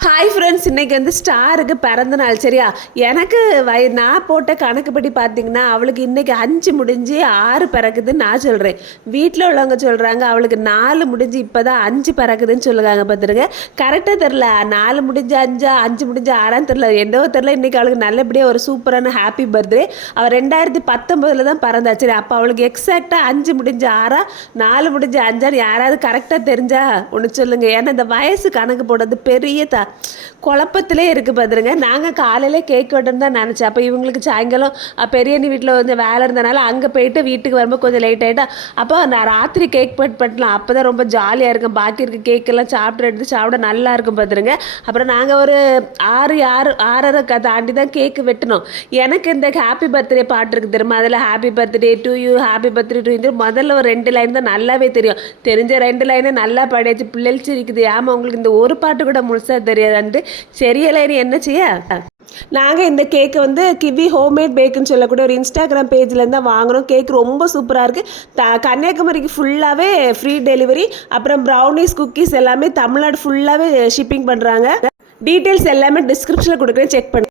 Hi friends இன்றைக்கி வந்து ஸ்டாருக்கு பிறந்த நாள் சரியா? எனக்கு வய நான் போட்ட கணக்குப்படி பார்த்தீங்கன்னா அவளுக்கு இன்றைக்கி அஞ்சு முடிஞ்சு ஆறு பிறக்குதுன்னு நான் சொல்கிறேன் வீட்டில் உள்ளவங்க சொல்கிறாங்க அவளுக்கு நாலு முடிஞ்சு இப்போ தான் அஞ்சு பிறக்குதுன்னு சொல்லுறாங்க பார்த்துருங்க. கரெக்டாக தெரில நாலு முடிஞ்சு அஞ்சா அஞ்சு முடிஞ்சு ஆறான்னு தெரில என்னவோ தெரில இன்னைக்கு அவளுக்கு நல்லபடியாக ஒரு சூப்பரான ஹாப்பி பர்த்டே அவள் ரெண்டாயிரத்தி பத்தொம்போதில் தான் பிறந்தா சரி அப்போ அவளுக்கு எக்ஸாக்டாக அஞ்சு முடிஞ்சு ஆறா நாலு முடிஞ்சு அஞ்சான்னு யாராவது கரெக்டாக தெரிஞ்சா ஒன்று சொல்லுங்கள் ஏன்னா இந்த வயசு கணக்கு போடுறது பெரிய த குழப்பத்திலே இருக்குது பார்த்துருங்க நாங்கள் காலையில் கேக் வெட்டணும் தான் நினச்சேன். அப்போ இவங்களுக்கு சாயங்காலம் அஹ், பெரியண்ணி வீட்டில் கொஞ்சம் வேலை இருந்தனால அங்கே போயிட்டு வீட்டுக்கு வரும்போது கொஞ்சம் லேட் ஆகிட்டா அப்போ நான் ராத்திரி கேக் பட் பண்ணலாம் அப்போ தான் ரொம்ப ஜாலியாக இருக்கும். பாக்கி இருக்க கேக்கெல்லாம் சாப்பிட்டு எடுத்து சாப்பிட நல்லா இருக்கும் பார்த்துருங்க அப்புறம் நாங்கள் ஒரு ஆறு ஆறு ஆறரை தாண்டி தான் கேக்கு வெட்டினோம் எனக்கு இந்த ஹாப்பி பர்த்டே பாட்டு இருக்குது தெரியுமா? அதில் happy birthday to you happy birthday to you முதல்ல ஒரு ரெண்டு லைன் தான் நல்லாவே தெரியும். தெரிஞ்ச ரெண்டு லைனே நல்லா பாடியாச்சு. பிள்ளைகள் சிரிக்குது. ஆமாம் உங்களுக்கு இந்த ஒரு பாட்டு கூட முழுசாக தெரியாதான்ட்டு. சரியில்லை நீ என்ன செய்ய? நாங்கள் இந்த கேக்கை வந்து கிவி ஹோம்மேட் பேக்குன்னு சொல்லக்கூடிய ஒரு இன்ஸ்டாகிராம் பேஜ்லேருந்து தான் வாங்குறோம். கேக் ரொம்ப சூப்பராக இருக்குது த கன்னியாகுமரிக்கு ஃபுல்லாகவே ஃப்ரீ டெலிவரி அப்புறம் ப்ரௌனிஸ் குக்கீஸ் எல்லாமே தமிழ்நாடு ஃபுல்லாகவே ஷிப்பிங் பண்ணுறாங்க டீட்டெயில்ஸ் எல்லாமே டிஸ்கிரிப்ஷனில் கொடுக்குறேன். செக் பண்ணி.